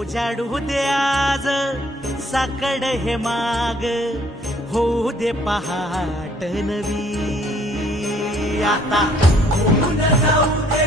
उजाडू दे आज साकड हे माग, होऊ दे पहाट नवी. आता होऊन जाऊ दे